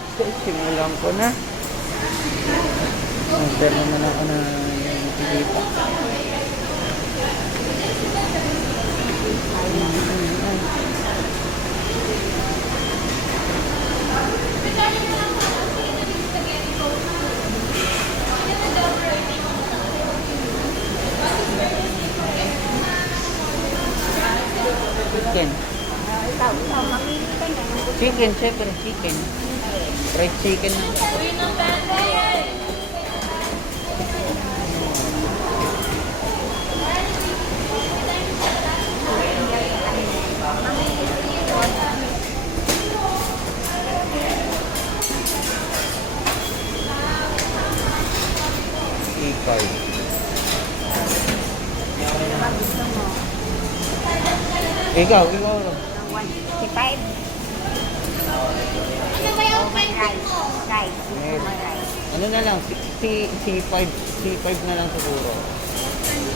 Okay, simulan ko na. Order naman ako na yung pilita. Chicken. Ikaw, mamili ka na. Chicken, syempre, chicken. Fried chicken na. Ikaw. Gusto mo? Ikaw. 155. Ano ba yung Rice. Rice. Yes. Rice. Ano na lang, C5 na lang siguro.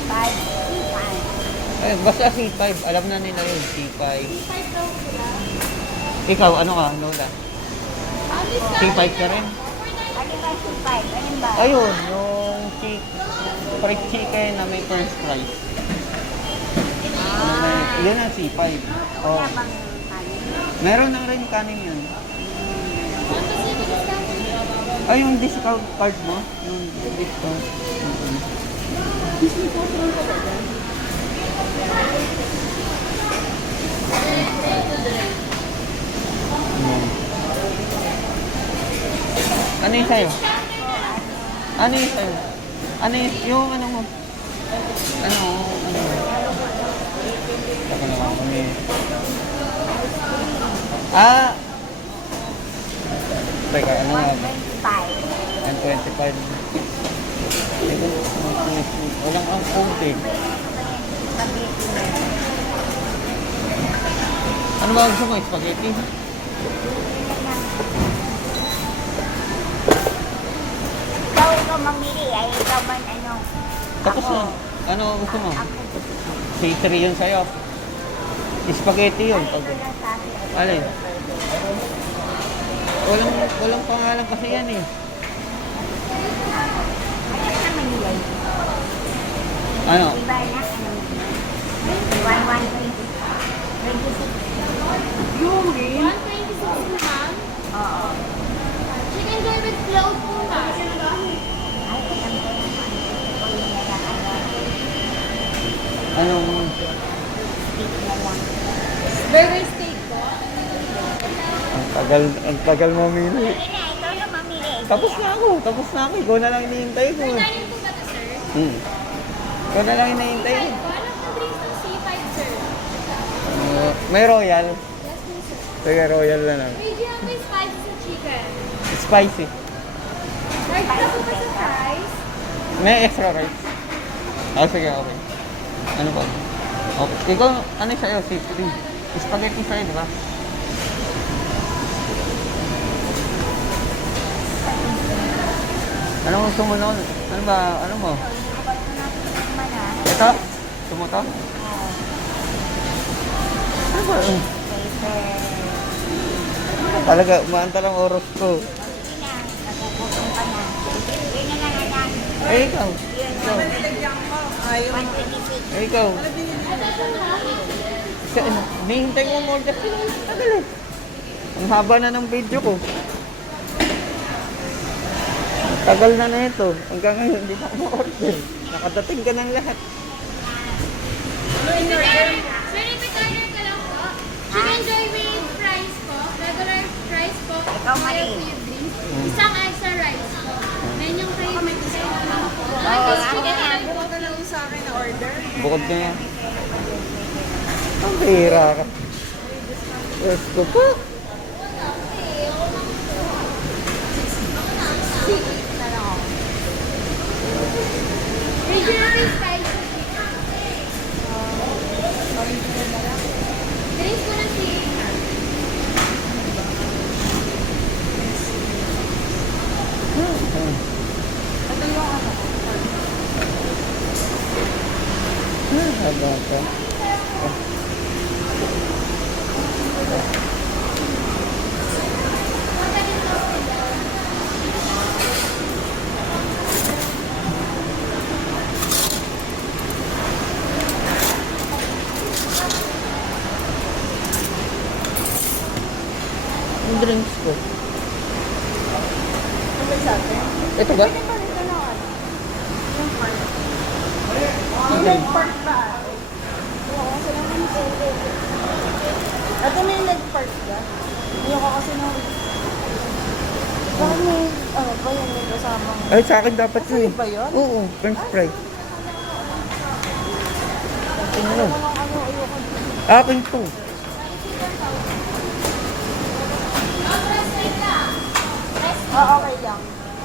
5. Eh, basta C5, alam na nila yun, C5. Ikaw, ano ka, Lola? C5 ka rin? Ano ba 5? Ano ba? Ayun, yung fried chicken na may first price. Yun ang C5. Oh. Wala bang kanin? Meron na rin kanin yun. Ay, yung discount card mo? Yung discount. Ano yung sa'yo? Ano yung sa'yo? Ano yung ano mo? Ano? Saka naman kami. Teka, ano nga ba? 125. Ang 25. Walang ang konti. Ano ba gusto mo? Spaghetti? Ikaw mamili. Ay, ikaw man ano? Tapos na. Ano gusto mo? C3 yun sa'yo. Spaghetti yun. Ito lang sa akin. Alin? Walang pangalan kasi yan eh. Ano naman nila yun? Ano? Iba na? Ano? 26. Yung 126 ma'am. Oo. Chicken joy with float po na. Ay, alam ko naman. Ito yung nila. Anong? Stick na lang. Burger steak po. Ang tagal mamili. Sige na, ikaw na mamili. Tapos na ako. Ikaw na lang hinihintay ko. Sir, dining po ba ito, sir? Ikaw na lang hinihintay ko. One of the drinks ng C5, sir. May royal. Yes, please, sir. Sige, royal na lang. Medium with spicy sa chicken. Spicy. Right na po ba sa fries? May extra rice. Sige, okay. Ano ba? Okay. Ikaw, ano sa'yo? C3. Spaghetti sa'yo, di ba? Ano gusto mo noon? Ano ba? Ano mo? Ito? Gusto mo to? Ano ba? Talaga, umaanta lang oras ko. Eh, ikaw. Eh, ikaw. Nihintay ko mo order sila. Tagal eh. Ang haba na ng video ko. Tagal na ito. Hanggang ngayon, hindi na ako ma-order. Nakadating ka ng lahat. Sir, repeat order ka lang po. Chicken joy with fries po. Regular fries po. Ikaw, Marie. With drinks. Isang extra rice po. Then yung kayo may discount lang po. Oo, Chicken ano joy po. Bukod na yan. Ang bihira ka. Diyos ko po. Regular with spicy chicken. Drinks po na si Haba ka. wings ko. Ano ba sa atin? Ito ba? Pwede pa rin ito na ano? Yung park. Yung leg park ba? Oo, sila naman pwede. Ito may leg park ba? Ayoko kasi nung... Bakit may, ano ba yun, may kasamang... Ay, sa akin dapat Sa'yo yun. ba yun? Oo, french fry. Ano? Ano, ayoko dito. Akin to. Okay lang.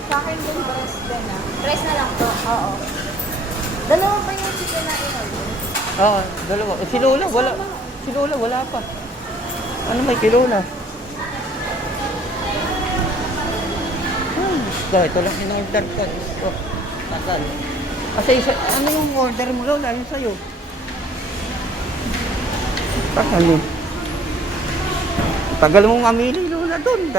Sa akin din breast din ah. Price na lang po. Oo. Dalawa pa yung chicken na in-order. Oo, dalawa. Si Lola, wala. Si Lola, wala pa. Ano may kay Lola? Ito lang in-order ko. Oh, tagal. Kasi isa, ano yung order mo, Lola? Yung sa'yo. Tagal mo. Tagal mong amili, Lola, doon.